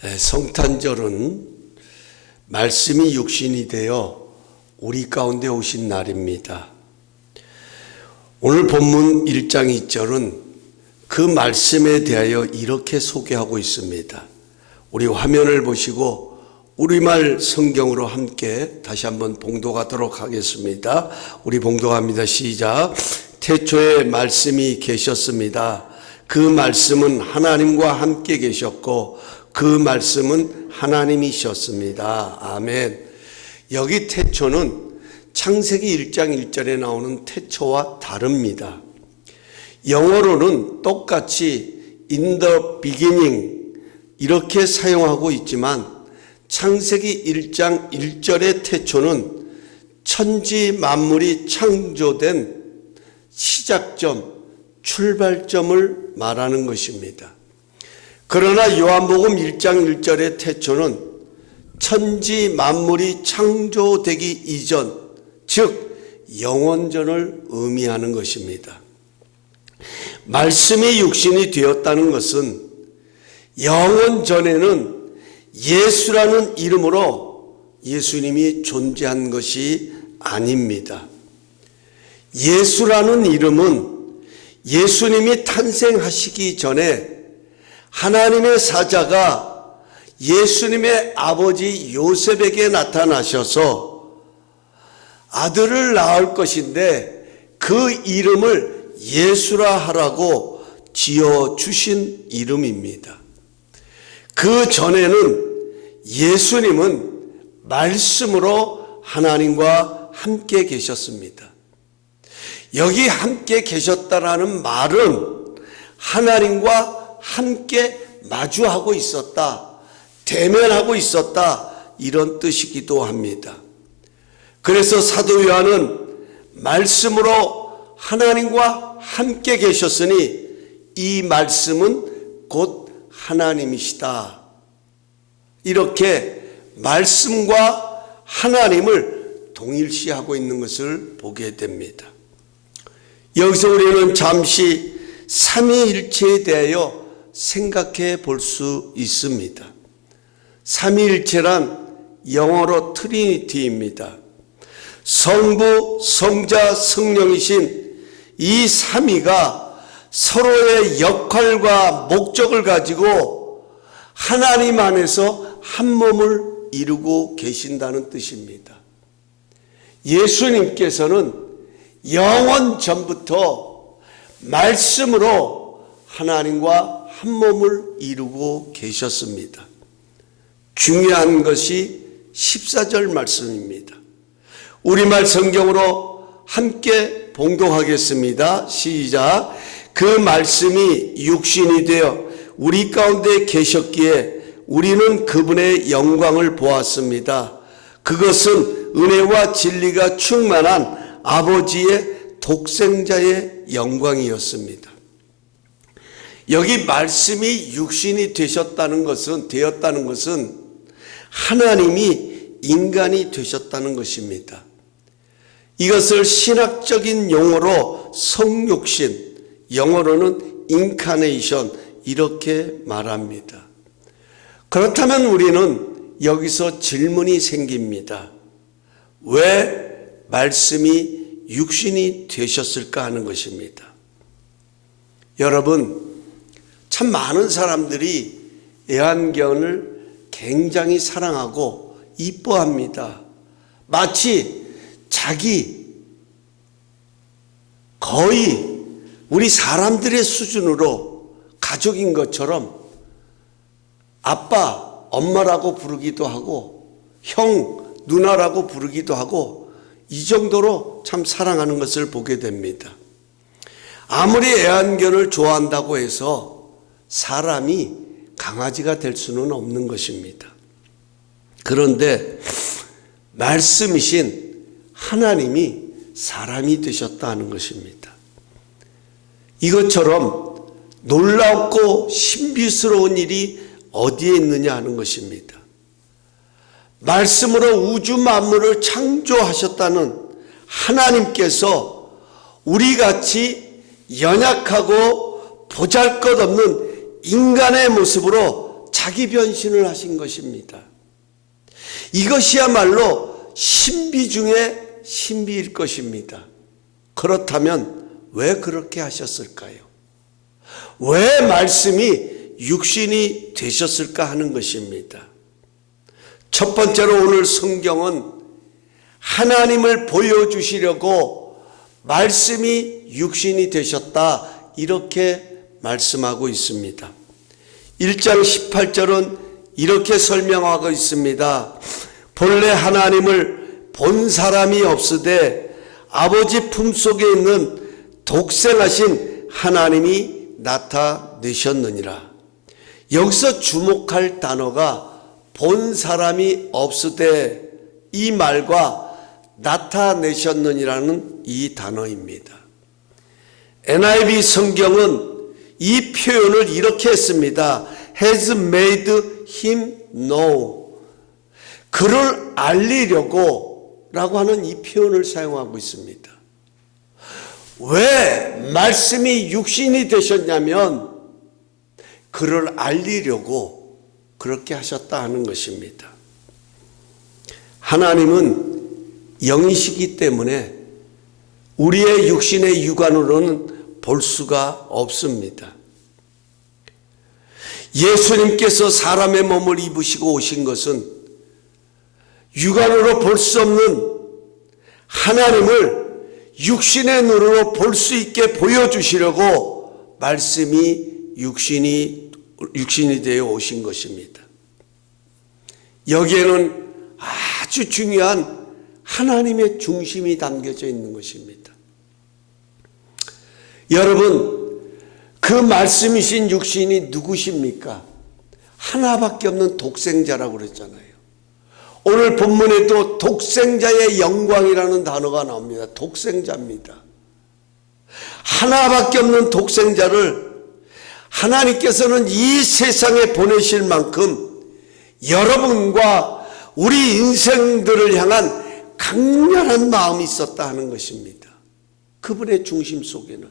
성탄절은 말씀이 육신이 되어 우리 가운데 오신 날입니다. 오늘 본문 1장 2절은 그 말씀에 대하여 이렇게 소개하고 있습니다. 우리 화면을 보시고 우리말 성경으로 함께 다시 한번 봉독하도록 하겠습니다. 우리 봉독합니다. 시작. 태초에 말씀이 계셨습니다. 그 말씀은 하나님과 함께 계셨고 그 말씀은 하나님이셨습니다. 아멘. 여기 태초는 창세기 1장 1절에 나오는 태초와 다릅니다. 영어로는 똑같이 in the beginning 이렇게 사용하고 있지만 창세기 1장 1절의 태초는 천지 만물이 창조된 시작점, 출발점을 말하는 것입니다. 그러나 요한복음 1장 1절의 태초는 천지 만물이 창조되기 이전, 즉 영원전을 의미하는 것입니다. 말씀이 육신이 되었다는 것은 영원전에는 예수라는 이름으로 예수님이 존재한 것이 아닙니다. 예수라는 이름은 예수님이 탄생하시기 전에 하나님의 사자가 예수님의 아버지 요셉에게 나타나셔서 아들을 낳을 것인데 그 이름을 예수라 하라고 지어주신 이름입니다. 그 전에는 예수님은 말씀으로 하나님과 함께 계셨습니다. 여기 함께 계셨다라는 말은 하나님과 함께 마주하고 있었다, 대면하고 있었다, 이런 뜻이기도 합니다. 그래서 사도 요한은 말씀으로 하나님과 함께 계셨으니 이 말씀은 곧 하나님이시다, 이렇게 말씀과 하나님을 동일시하고 있는 것을 보게 됩니다. 여기서 우리는 잠시 삼위일체에 대하여 생각해 볼 수 있습니다. 삼위일체란 영어로 트리니티입니다. 성부, 성자, 성령이신 이 삼위가 서로의 역할과 목적을 가지고 하나님 안에서 한 몸을 이루고 계신다는 뜻입니다. 예수님께서는 영원 전부터 말씀으로 하나님과 한 몸을 이루고 계셨습니다. 중요한 것이 14절 말씀입니다. 우리말 성경으로 함께 봉독하겠습니다. 시작. 그 말씀이 육신이 되어 우리 가운데 계셨기에 우리는 그분의 영광을 보았습니다. 그것은 은혜와 진리가 충만한 아버지의 독생자의 영광이었습니다. 여기 말씀이 육신이 되었다는 것은 하나님이 인간이 되셨다는 것입니다. 이것을 신학적인 용어로 성육신, 영어로는 인카네이션 이렇게 말합니다. 그렇다면 우리는 여기서 질문이 생깁니다. 왜 말씀이 육신이 되셨을까 하는 것입니다. 여러분, 참 많은 사람들이 애완견을 굉장히 사랑하고 이뻐합니다. 마치 거의 우리 사람들의 수준으로 가족인 것처럼 아빠, 엄마라고 부르기도 하고 형, 누나라고 부르기도 하고 이 정도로 참 사랑하는 것을 보게 됩니다. 아무리 애완견을 좋아한다고 해서 사람이 강아지가 될 수는 없는 것입니다. 그런데 말씀이신 하나님이 사람이 되셨다 하는 것입니다. 이것처럼 놀랍고 신비스러운 일이 어디에 있느냐 하는 것입니다. 말씀으로 우주 만물을 창조하셨다는 하나님께서 우리같이 연약하고 보잘것없는 인간의 모습으로 자기 변신을 하신 것입니다. 이것이야말로 신비 중에 신비일 것입니다. 그렇다면 왜 그렇게 하셨을까요? 왜 말씀이 육신이 되셨을까 하는 것입니다. 첫 번째로 오늘 성경은 하나님을 보여주시려고 말씀이 육신이 되셨다 이렇게 말씀하고 있습니다. 1장 18절은 이렇게 설명하고 있습니다. 본래 하나님을 본 사람이 없으되 아버지 품속에 있는 독생하신 하나님이 나타내셨느니라. 여기서 주목할 단어가 본 사람이 없으되 이 말과 나타내셨느니라는 이 단어입니다. NIV 성경은 이 표현을 이렇게 했습니다. has made him know. 그를 알리려고 라고 하는 이 표현을 사용하고 있습니다. 왜 말씀이 육신이 되셨냐면 그를 알리려고 그렇게 하셨다 하는 것입니다. 하나님은 영이시기 때문에 우리의 육신의 육안으로는 볼 수가 없습니다. 예수님께서 사람의 몸을 입으시고 오신 것은 육안으로 볼 수 없는 하나님을 육신의 눈으로 볼 수 있게 보여주시려고 말씀이 육신이 되어 오신 것입니다. 여기에는 아주 중요한 하나님의 중심이 담겨져 있는 것입니다. 여러분, 그 말씀이신 육신이 누구십니까? 하나밖에 없는 독생자라고 그랬잖아요. 오늘 본문에도 독생자의 영광이라는 단어가 나옵니다. 독생자입니다. 하나밖에 없는 독생자를 하나님께서는 이 세상에 보내실 만큼 여러분과 우리 인생들을 향한 강렬한 마음이 있었다 하는 것입니다. 그분의 중심 속에는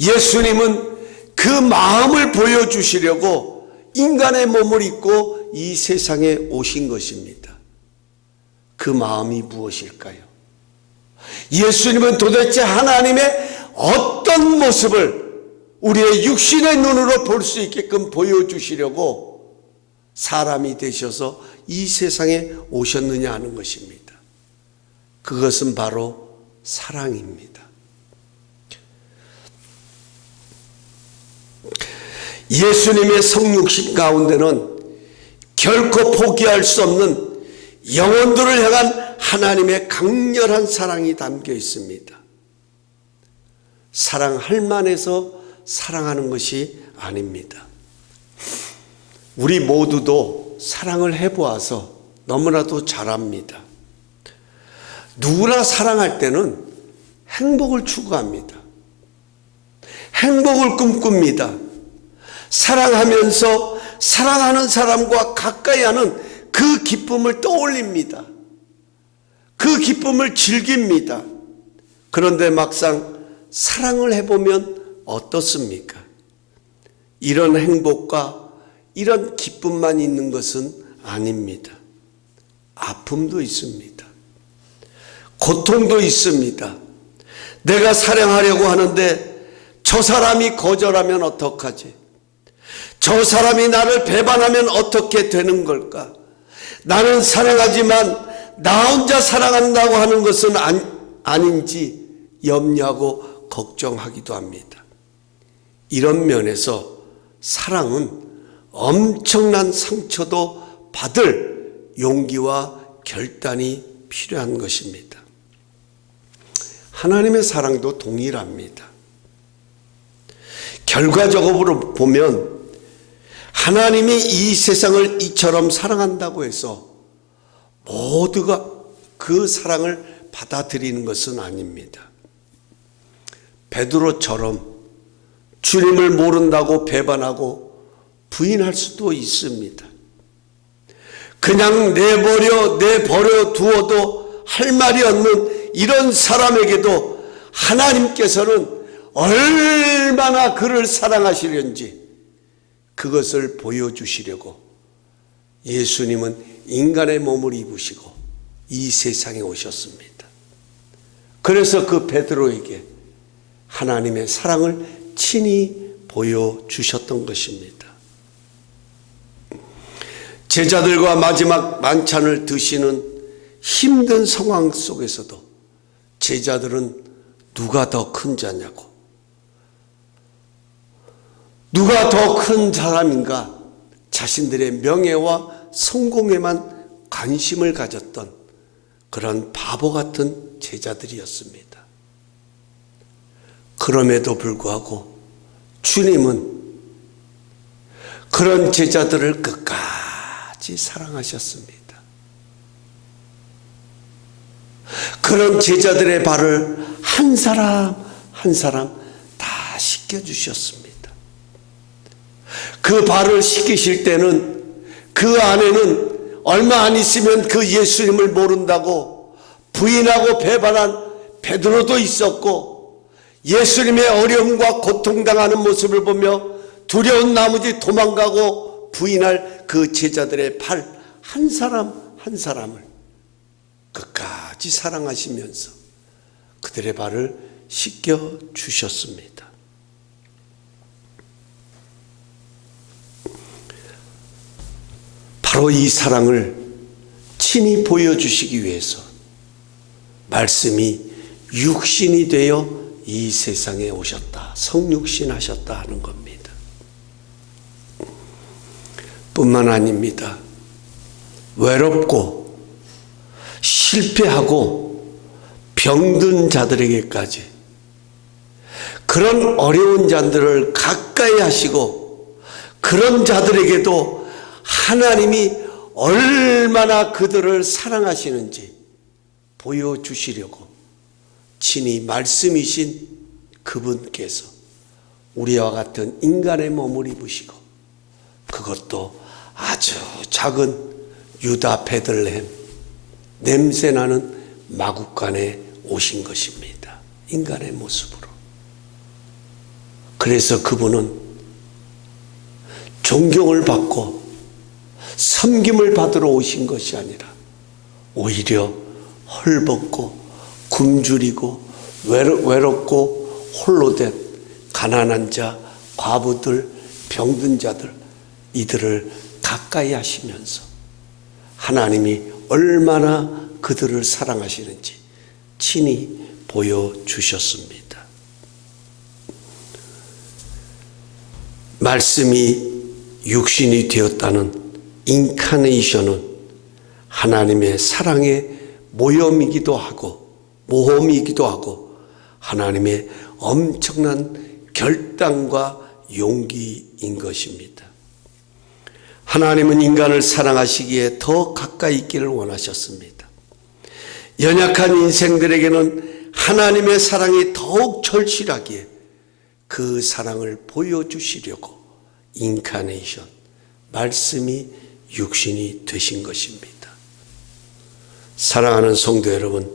예수님은 그 마음을 보여주시려고 인간의 몸을 입고 이 세상에 오신 것입니다. 그 마음이 무엇일까요? 예수님은 도대체 하나님의 어떤 모습을 우리의 육신의 눈으로 볼 수 있게끔 보여주시려고 사람이 되셔서 이 세상에 오셨느냐 하는 것입니다. 그것은 바로 사랑입니다. 예수님의 성육신 가운데는 결코 포기할 수 없는 영혼들을 향한 하나님의 강렬한 사랑이 담겨 있습니다. 사랑할 만해서 사랑하는 것이 아닙니다. 우리 모두도 사랑을 해보아서 너무나도 잘 압니다. 누구나 사랑할 때는 행복을 추구합니다. 행복을 꿈꿉니다. 사랑하면서 사랑하는 사람과 가까이 하는 그 기쁨을 떠올립니다. 그 기쁨을 즐깁니다. 그런데 막상 사랑을 해보면 어떻습니까? 이런 행복과 이런 기쁨만 있는 것은 아닙니다. 아픔도 있습니다. 고통도 있습니다. 내가 사랑하려고 하는데 저 사람이 거절하면 어떡하지? 저 사람이 나를 배반하면 어떻게 되는 걸까? 나는 사랑하지만 나 혼자 사랑한다고 하는 것은 아닌지 염려하고 걱정하기도 합니다. 이런 면에서 사랑은 엄청난 상처도 받을 용기와 결단이 필요한 것입니다. 하나님의 사랑도 동일합니다. 결과적으로 보면 하나님이 이 세상을 이처럼 사랑한다고 해서 모두가 그 사랑을 받아들이는 것은 아닙니다. 베드로처럼 주님을 모른다고 배반하고 부인할 수도 있습니다. 그냥 내버려 두어도 할 말이 없는 이런 사람에게도 하나님께서는 얼마나 그를 사랑하시는지 그것을 보여주시려고 예수님은 인간의 몸을 입으시고 이 세상에 오셨습니다. 그래서 그 베드로에게 하나님의 사랑을 친히 보여주셨던 것입니다. 제자들과 마지막 만찬을 드시는 힘든 상황 속에서도 제자들은 누가 더 큰 자냐고, 누가 더 큰 사람인가, 자신들의 명예와 성공에만 관심을 가졌던 그런 바보 같은 제자들이었습니다. 그럼에도 불구하고 주님은 그런 제자들을 끝까지 사랑하셨습니다. 그런 제자들의 발을 한 사람 한 사람 다 씻겨주셨습니다. 그 발을 씻기실 때는 그 안에는 얼마 안 있으면 그 예수님을 모른다고 부인하고 배반한 베드로도 있었고, 예수님의 어려움과 고통당하는 모습을 보며 두려운 나머지 도망가고 부인할 그 제자들의 발 한 사람 한 사람을 끝까지 사랑하시면서 그들의 발을 씻겨 주셨습니다. 바로 이 사랑을 친히 보여주시기 위해서 말씀이 육신이 되어 이 세상에 오셨다, 성육신하셨다 하는 겁니다. 뿐만 아닙니다. 외롭고 실패하고 병든 자들에게까지, 그런 어려운 자들을 가까이 하시고 그런 자들에게도 하나님이 얼마나 그들을 사랑하시는지 보여주시려고 친히 말씀이신 그분께서 우리와 같은 인간의 몸을 입으시고, 그것도 아주 작은 유다 베들레헴 냄새나는 마구간에 오신 것입니다. 인간의 모습으로. 그래서 그분은 존경을 받고 섬김을 받으러 오신 것이 아니라 오히려 헐벗고 굶주리고 외롭고 홀로 된 가난한 자, 과부들, 병든 자들, 이들을 가까이 하시면서 하나님이 얼마나 그들을 사랑하시는지 친히 보여주셨습니다. 말씀이 육신이 되었다는 인카네이션은 하나님의 사랑의 모험이기도 하고 하나님의 엄청난 결단과 용기인 것입니다. 하나님은 인간을 사랑하시기에 더 가까이 있기를 원하셨습니다. 연약한 인생들에게는 하나님의 사랑이 더욱 절실하기에 그 사랑을 보여주시려고 인카네이션, 말씀이 육신이 되신 것입니다. 사랑하는 성도 여러분,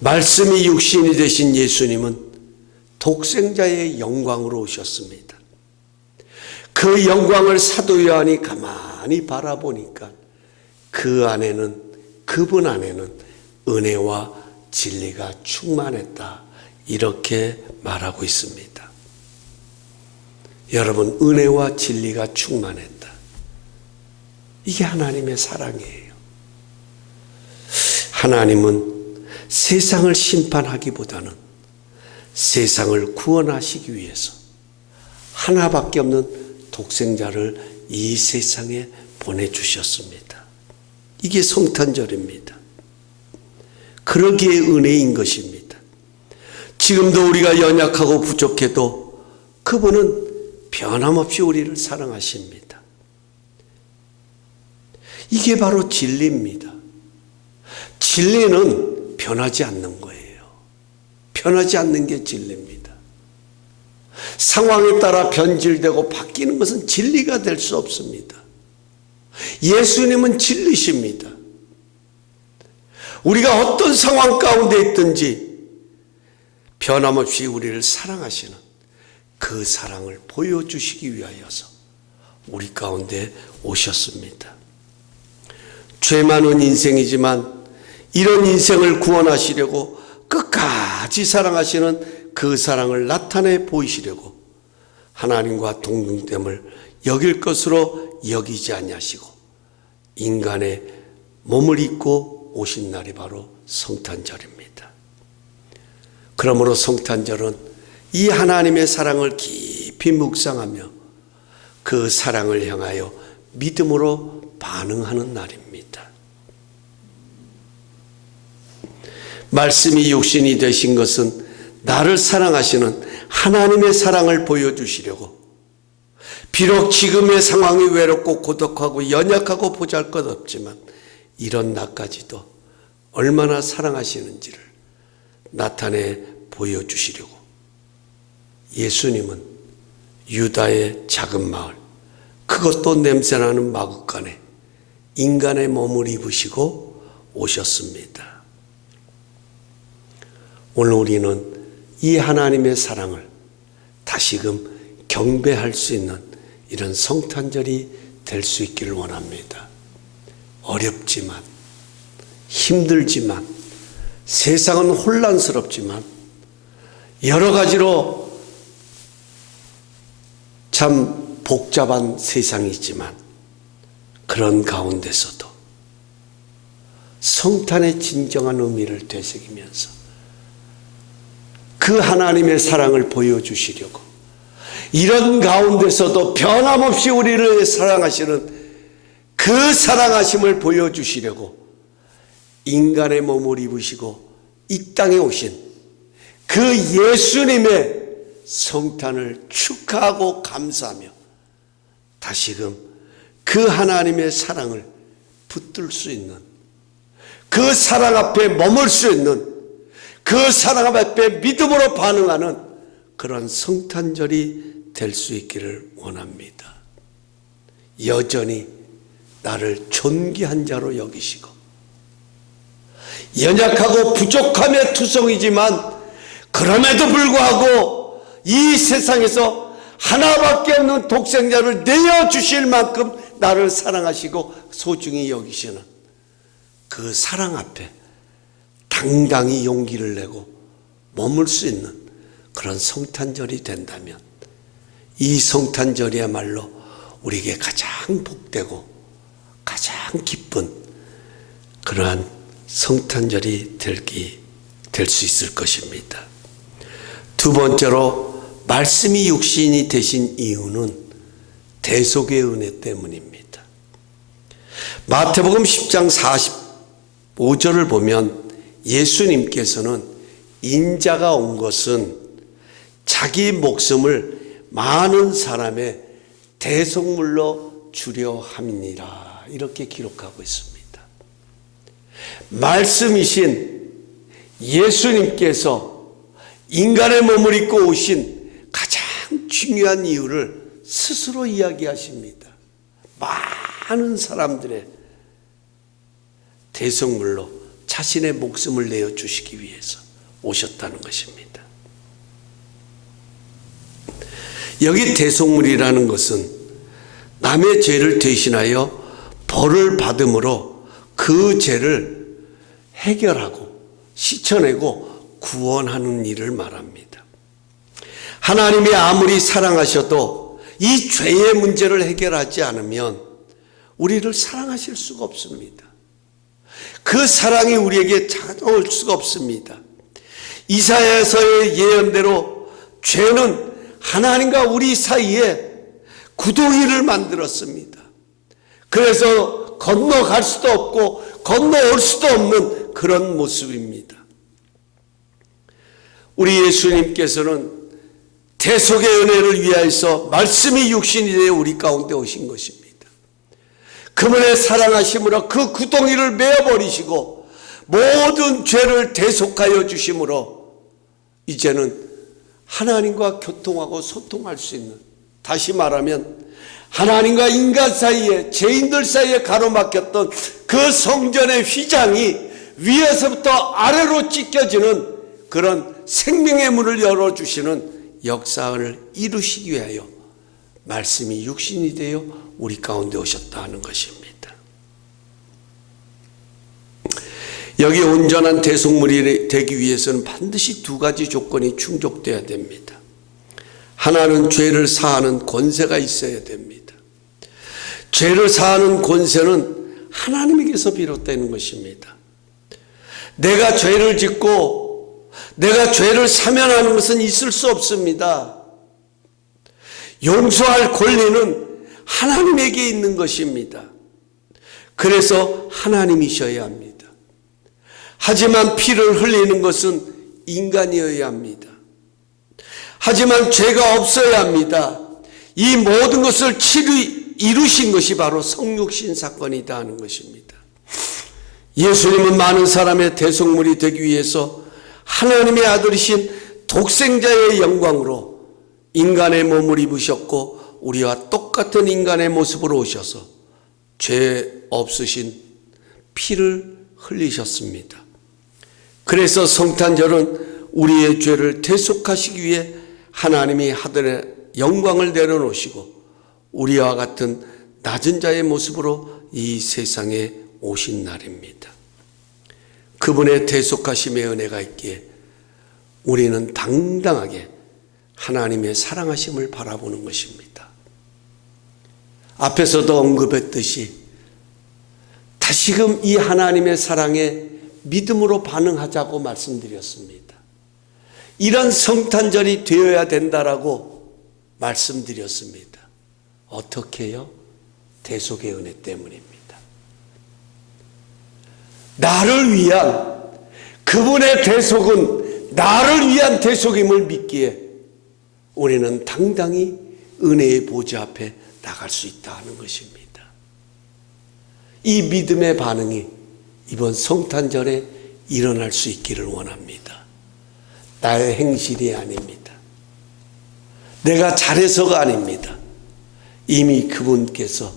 말씀이 육신이 되신 예수님은 독생자의 영광으로 오셨습니다. 그 영광을 사도 요한이 가만히 바라보니까 그 안에는, 그분 안에는 은혜와 진리가 충만했다, 이렇게 말하고 있습니다. 여러분, 은혜와 진리가 충만했다. 이게 하나님의 사랑이에요. 하나님은 세상을 심판하기보다는 세상을 구원하시기 위해서 하나밖에 없는 독생자를 이 세상에 보내주셨습니다. 이게 성탄절입니다. 그러기에 은혜인 것입니다. 지금도 우리가 연약하고 부족해도 그분은 변함없이 우리를 사랑하십니다. 이게 바로 진리입니다. 진리는 변하지 않는 거예요. 변하지 않는 게 진리입니다. 상황에 따라 변질되고 바뀌는 것은 진리가 될 수 없습니다. 예수님은 진리십니다. 우리가 어떤 상황 가운데 있든지 변함없이 우리를 사랑하시는 그 사랑을 보여주시기 위하여서 우리 가운데 오셨습니다. 죄 많은 인생이지만 이런 인생을 구원하시려고 끝까지 사랑하시는 그 사랑을 나타내 보이시려고 하나님과 동등됨을 여길 것으로 여기지 아니하시고 인간의 몸을 입고 오신 날이 바로 성탄절입니다. 그러므로 성탄절은 이 하나님의 사랑을 깊이 묵상하며 그 사랑을 향하여 믿음으로 반응하는 날입니다. 말씀이 육신이 되신 것은 나를 사랑하시는 하나님의 사랑을 보여주시려고, 비록 지금의 상황이 외롭고 고독하고 연약하고 보잘것없지만 이런 나까지도 얼마나 사랑하시는지를 나타내 보여주시려고 예수님은 유다의 작은 마을, 그것도 냄새나는 마구간에 인간의 몸을 입으시고 오셨습니다. 오늘 우리는 이 하나님의 사랑을 다시금 경배할 수 있는 이런 성탄절이 될 수 있기를 원합니다. 어렵지만, 힘들지만, 세상은 혼란스럽지만, 여러 가지로 참 복잡한 세상이지만 그런 가운데서도 성탄의 진정한 의미를 되새기면서 그 하나님의 사랑을 보여주시려고, 이런 가운데서도 변함없이 우리를 사랑하시는 그 사랑하심을 보여주시려고 인간의 몸을 입으시고 이 땅에 오신 그 예수님의 성탄을 축하하고 감사하며 다시금 그 하나님의 사랑을 붙들 수 있는, 그 사랑 앞에 머물 수 있는, 그 사랑 앞에 믿음으로 반응하는 그런 성탄절이 될 수 있기를 원합니다. 여전히 나를 존귀한 자로 여기시고 연약하고 부족함의 투성이지만 그럼에도 불구하고 이 세상에서 하나밖에 없는 독생자를 내어주실 만큼 나를 사랑하시고 소중히 여기시는 그 사랑 앞에 당당히 용기를 내고 머물 수 있는 그런 성탄절이 된다면 이 성탄절이야말로 우리에게 가장 복되고 가장 기쁜 그러한 성탄절이 될 수 있을 것입니다. 두 번째로 말씀이 육신이 되신 이유는 대속의 은혜 때문입니다. 마태복음 10장 45절을 보면 예수님께서는 인자가 온 것은 자기 목숨을 많은 사람의 대속물로 주려 함이니라, 이렇게 기록하고 있습니다. 말씀이신 예수님께서 인간의 몸을 입고 오신 가장 중요한 이유를 스스로 이야기하십니다. 많은 사람들의 대속물로 자신의 목숨을 내어주시기 위해서 오셨다는 것입니다. 여기 대속물이라는 것은 남의 죄를 대신하여 벌을 받음으로 그 죄를 해결하고 씻어내고 구원하는 일을 말합니다. 하나님이 아무리 사랑하셔도 이 죄의 문제를 해결하지 않으면 우리를 사랑하실 수가 없습니다. 그 사랑이 우리에게 찾아올 수가 없습니다. 이사야서의 예언대로 죄는 하나님과 우리 사이에 구덩이를 만들었습니다. 그래서 건너갈 수도 없고 건너올 수도 없는 그런 모습입니다. 우리 예수님께서는 대속의 은혜를 위하여서 말씀이 육신이 되어 우리 가운데 오신 것입니다. 그분의 사랑하심으로 그 구덩이를 메어버리시고 모든 죄를 대속하여 주심으로 이제는 하나님과 교통하고 소통할 수 있는, 다시 말하면 하나님과 인간 사이에, 죄인들 사이에 가로막혔던 그 성전의 휘장이 위에서부터 아래로 찢겨지는 그런 생명의 문을 열어주시는 역사를 이루시기 위하여 말씀이 육신이 되어 우리 가운데 오셨다 하는 것입니다. 여기 온전한 대속물이 되기 위해서는 반드시 두 가지 조건이 충족돼야 됩니다. 하나는 죄를 사하는 권세가 있어야 됩니다. 죄를 사하는 권세는 하나님에게서 비롯되는 것입니다. 내가 죄를 짓고 내가 죄를 사면하는 것은 있을 수 없습니다. 용서할 권리는 하나님에게 있는 것입니다. 그래서 하나님이셔야 합니다. 하지만 피를 흘리는 것은 인간이어야 합니다. 하지만 죄가 없어야 합니다. 이 모든 것을 이루신 것이 바로 성육신 사건이다 하는 것입니다. 예수님은 많은 사람의 대속물이 되기 위해서 하나님의 아들이신 독생자의 영광으로 인간의 몸을 입으셨고 우리와 똑같은 인간의 모습으로 오셔서 죄 없으신 피를 흘리셨습니다. 그래서 성탄절은 우리의 죄를 대속하시기 위해 하나님이 하늘의 영광을 내려놓으시고 우리와 같은 낮은 자의 모습으로 이 세상에 오신 날입니다. 그분의 대속하심의 은혜가 있기에 우리는 당당하게 하나님의 사랑하심을 바라보는 것입니다. 앞에서도 언급했듯이 다시금 이 하나님의 사랑에 믿음으로 반응하자고 말씀드렸습니다. 이런 성탄절이 되어야 된다라고 말씀드렸습니다. 어떻게요? 대속의 은혜 때문입니다. 나를 위한 그분의 대속은 나를 위한 대속임을 믿기에 우리는 당당히 은혜의 보좌 앞에 나갈 수 있다 하는 것입니다. 이 믿음의 반응이 이번 성탄절에 일어날 수 있기를 원합니다. 나의 행실이 아닙니다. 내가 잘해서가 아닙니다. 이미 그분께서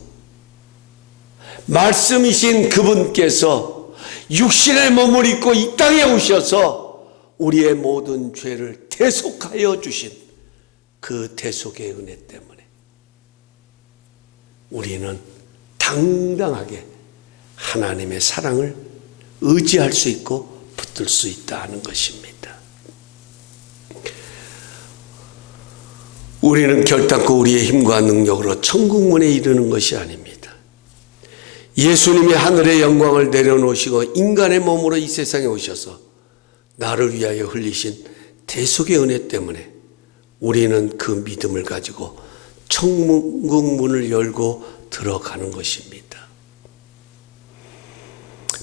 말씀이신 그분께서 육신의 몸을 입고 이 땅에 오셔서 우리의 모든 죄를 대속하여 주신 그 대속의 은혜 때문에 우리는 당당하게 하나님의 사랑을 의지할 수 있고 붙들 수 있다 하는 것입니다. 우리는 결단코 우리의 힘과 능력으로 천국문에 이르는 것이 아닙니다. 예수님이 하늘의 영광을 내려놓으시고 인간의 몸으로 이 세상에 오셔서 나를 위하여 흘리신 대속의 은혜 때문에 우리는 그 믿음을 가지고 천국문을 열고 들어가는 것입니다.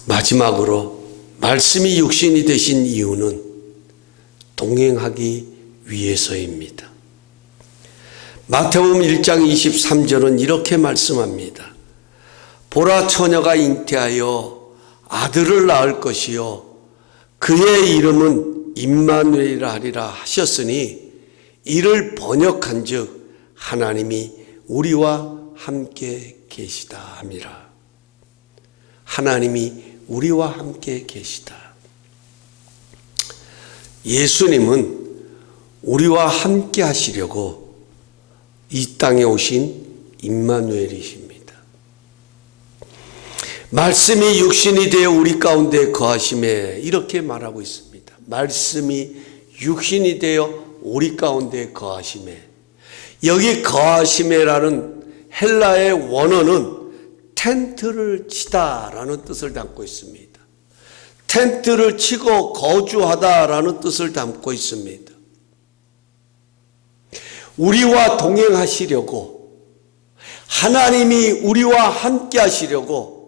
마지막으로 말씀이 육신이 되신 이유는 동행하기 위해서입니다. 마태복음 1장 23절은 이렇게 말씀합니다. 보라 처녀가 잉태하여 아들을 낳을 것이요 그의 이름은 임마누엘이라 하리라 하셨으니 이를 번역한즉 하나님이 우리와 함께 계시다 함이라. 하나님이 우리와 함께 계시다. 예수님은 우리와 함께 하시려고 이 땅에 오신 임마누엘이십니다. 말씀이 육신이 되어 우리 가운데 거하심에 이렇게 말하고 있습니다. 말씀이 육신이 되어 우리 가운데 거하심에, 여기 거하심에라는 헬라의 원어는 텐트를 치다라는 뜻을 담고 있습니다. 텐트를 치고 거주하다라는 뜻을 담고 있습니다. 우리와 동행하시려고, 하나님이 우리와 함께 하시려고,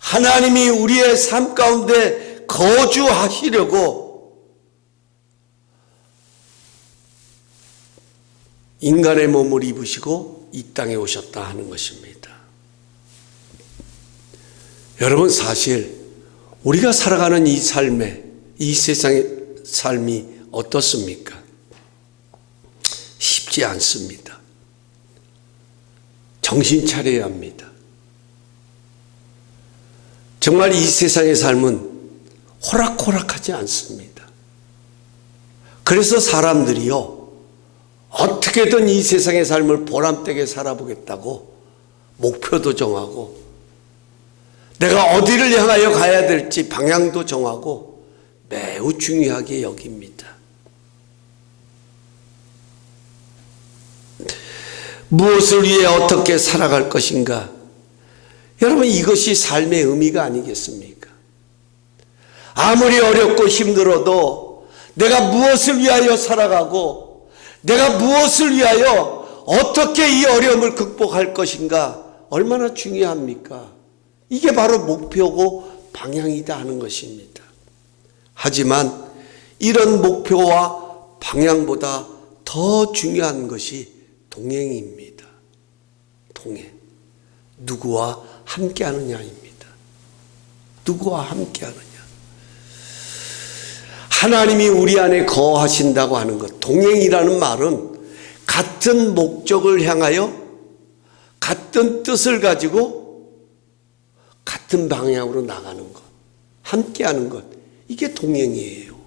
하나님이 우리의 삶 가운데 거주하시려고 인간의 몸을 입으시고 이 땅에 오셨다 하는 것입니다. 여러분, 사실 우리가 살아가는 이 삶에, 이 세상의 삶이 어떻습니까? 쉽지 않습니다. 정신 차려야 합니다. 정말 이 세상의 삶은 호락호락하지 않습니다. 그래서 사람들이요, 어떻게든 이 세상의 삶을 보람되게 살아보겠다고 목표도 정하고 내가 어디를 향하여 가야 될지 방향도 정하고 매우 중요하게 여깁니다. 무엇을 위해 어떻게 살아갈 것인가? 여러분, 이것이 삶의 의미가 아니겠습니까? 아무리 어렵고 힘들어도 내가 무엇을 위하여 살아가고 내가 무엇을 위하여 어떻게 이 어려움을 극복할 것인가 얼마나 중요합니까? 이게 바로 목표고 방향이다 하는 것입니다. 하지만 이런 목표와 방향보다 더 중요한 것이 동행입니다. 동행. 누구와 함께 하느냐입니다. 누구와 함께 하느냐. 하나님이 우리 안에 거하신다고 하는 것. 동행이라는 말은 같은 목적을 향하여 같은 뜻을 가지고 같은 방향으로 나가는 것. 함께 하는 것. 이게 동행이에요.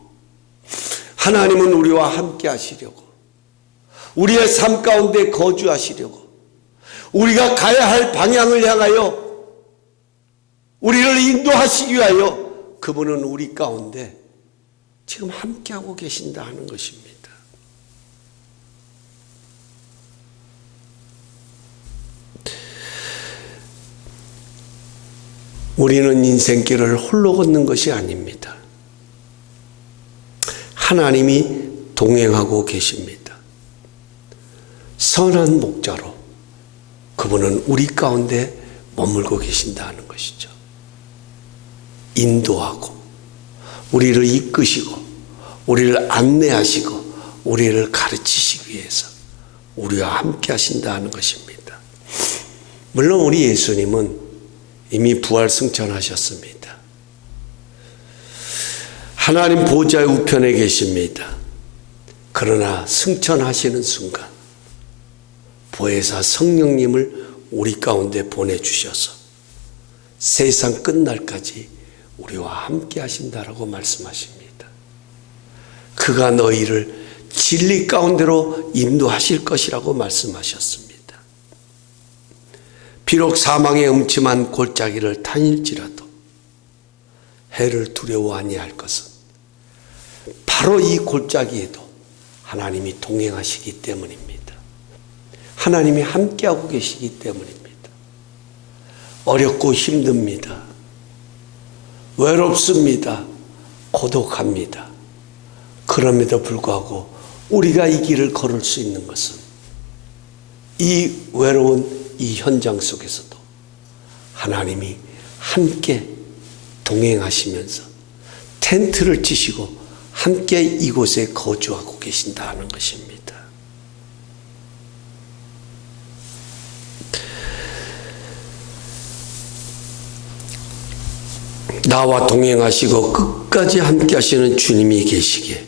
하나님은 우리와 함께 하시려고, 우리의 삶 가운데 거주하시려고, 우리가 가야 할 방향을 향하여 우리를 인도하시기 위하여 그분은 우리 가운데 지금 함께하고 계신다 하는 것입니다. 우리는 인생길을 홀로 걷는 것이 아닙니다. 하나님이 동행하고 계십니다. 선한 목자로 그분은 우리 가운데 머물고 계신다 하는 것이죠. 인도하고 우리를 이끄시고 우리를 안내하시고 우리를 가르치시기 위해서 우리와 함께 하신다 하는 것입니다. 물론 우리 예수님은 이미 부활 승천하셨습니다. 하나님 보좌의 우편에 계십니다. 그러나 승천하시는 순간 보혜사 성령님을 우리 가운데 보내주셔서 세상 끝날까지 우리와 함께 하신다라고 말씀하십니다. 그가 너희를 진리 가운데로 인도하실 것이라고 말씀하셨습니다. 비록 사망의 음침한 골짜기를 다닐지라도 해를 두려워 아니할 것은 바로 이 골짜기에도 하나님이 동행하시기 때문입니다. 하나님이 함께하고 계시기 때문입니다. 어렵고 힘듭니다. 외롭습니다. 고독합니다. 그럼에도 불구하고 우리가 이 길을 걸을 수 있는 것은 이 외로운 이 현장 속에서도 하나님이 함께 동행하시면서 텐트를 치시고 함께 이곳에 거주하고 계신다는 것입니다. 나와 동행하시고 끝까지 함께 하시는 주님이 계시기에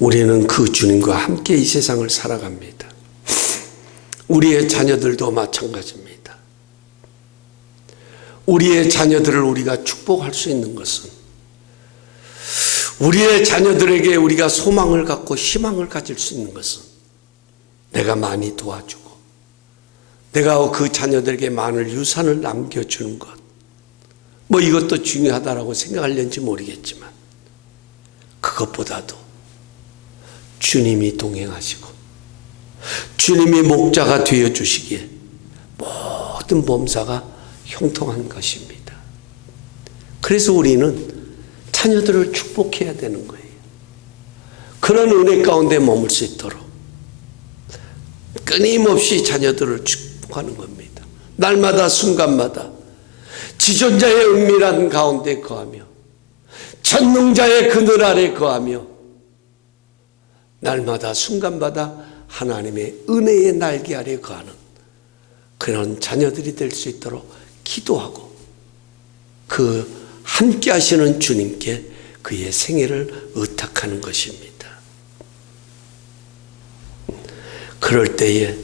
우리는 그 주님과 함께 이 세상을 살아갑니다. 우리의 자녀들도 마찬가지입니다. 우리의 자녀들을 우리가 축복할 수 있는 것은 우리의 자녀들에게 우리가 소망을 갖고 희망을 가질 수 있는 것은 내가 많이 도와주고 내가 그 자녀들에게 많은 유산을 남겨주는 것, 뭐 이것도 중요하다라고 생각하려는지 모르겠지만 그것보다도 주님이 동행하시고 주님이 목자가 되어주시기에 모든 범사가 형통한 것입니다. 그래서 우리는 자녀들을 축복해야 되는 거예요. 그런 은혜 가운데 머물 수 있도록 끊임없이 자녀들을 축복하는 겁니다. 날마다 순간마다 지존자의 은밀한 가운데 거하며 전능자의 그늘 아래 거하며 날마다 순간마다 하나님의 은혜의 날개 아래 거하는 그런 자녀들이 될 수 있도록 기도하고 그 함께 하시는 주님께 그의 생애를 의탁하는 것입니다. 그럴 때에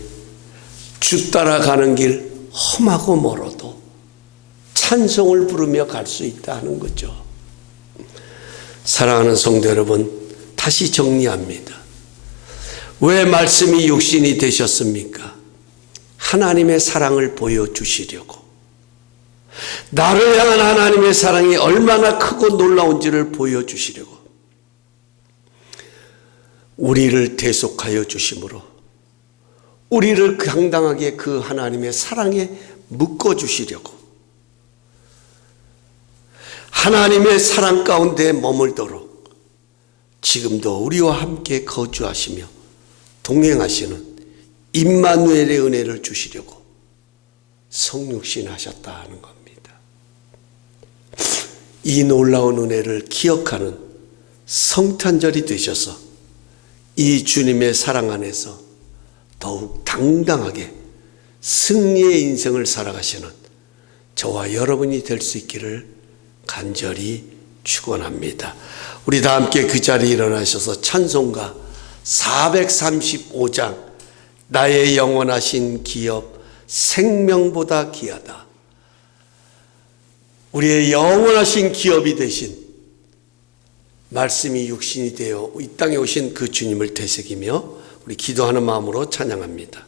주 따라가는 길 험하고 멀어도 찬송을 부르며 갈 수 있다 하는 거죠. 사랑하는 성도 여러분, 다시 정리합니다. 왜 말씀이 육신이 되셨습니까? 하나님의 사랑을 보여주시려고. 나를 향한 하나님의 사랑이 얼마나 크고 놀라운지를 보여주시려고. 우리를 대속하여 주심으로 우리를 당당하게 그 하나님의 사랑에 묶어주시려고. 하나님의 사랑 가운데 머물도록 지금도 우리와 함께 거주하시며 동행하시는 임마누엘의 은혜를 주시려고 성육신 하셨다는 겁니다. 이 놀라운 은혜를 기억하는 성탄절이 되셔서 이 주님의 사랑 안에서 더욱 당당하게 승리의 인생을 살아가시는 저와 여러분이 될 수 있기를 간절히 축원합니다. 우리 다 함께 그 자리에 일어나셔서 찬송가 435장 나의 영원하신 기업 생명보다 귀하다. 우리의 영원하신 기업이 되신 말씀이 육신이 되어 이 땅에 오신 그 주님을 되새기며 우리 기도하는 마음으로 찬양합니다.